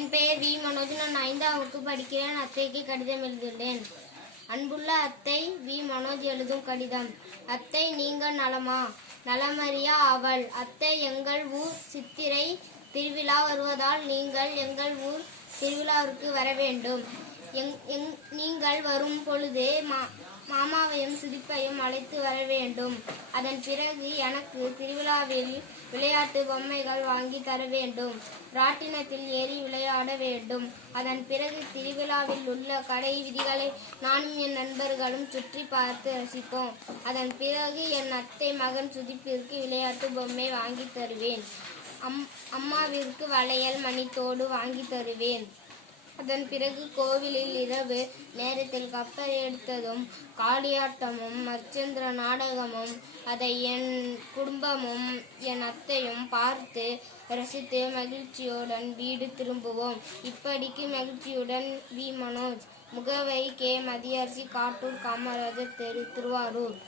என் பெயர் வி மனோஜ். நான் 5ஆம் வகுப்பு படிக்கிறேன். அத்தைக்கு கடிதம் எழுதியுள்ளேன். அன்புள்ள அத்தை வி மனோஜ் எழுதும் கடிதம். அத்தை, நீங்கள் நலமா? நலமறிய ஆவல். அத்தை, எங்கள் ஊர் சித்திரை திருவிழா வருவதால் நீங்கள் எங்கள் ஊர் திருவிழாவிற்கு வர வேண்டும். நீங்கள் வரும் பொழுது மாமாவையும் சுதிப்பையும் அழைத்து வர வேண்டும். அதன் பிறகு எனக்கு திருவிழாவில் விளையாட்டு பொம்மைகள் வாங்கி தர வேண்டும். ராட்டினத்தில் ஏறி விளையாட வேண்டும். அதன் பிறகு திருவிழாவில் உள்ள கடை விதிகளை நானும் என் நண்பர்களும் சுற்றி பார்த்து ரசிப்போம். அதன் பிறகு என் அத்தை மகன் சுதிப்பிற்கு விளையாட்டு பொம்மை வாங்கி தருவேன். அம்மாவிற்கு வளையல் மணித்தோடு வாங்கி தருவேன். அதன் பிறகு கோவிலில் இரவு நேரத்தில் கப்பல் எடுத்ததும் காளியாட்டமும் மர்ச்சந்திர நாடகமும் அதை என் குடும்பமும் என் அத்தையும் பார்த்து ரசித்து மகிழ்ச்சியுடன் வீடு திரும்புவோம். இப்படிக்கு மகிழ்ச்சியுடன் வி மனோஜ். முகவரி கே. மதியரசி, காட்டூர், காமராஜர் தெரு, திருவாரூர்.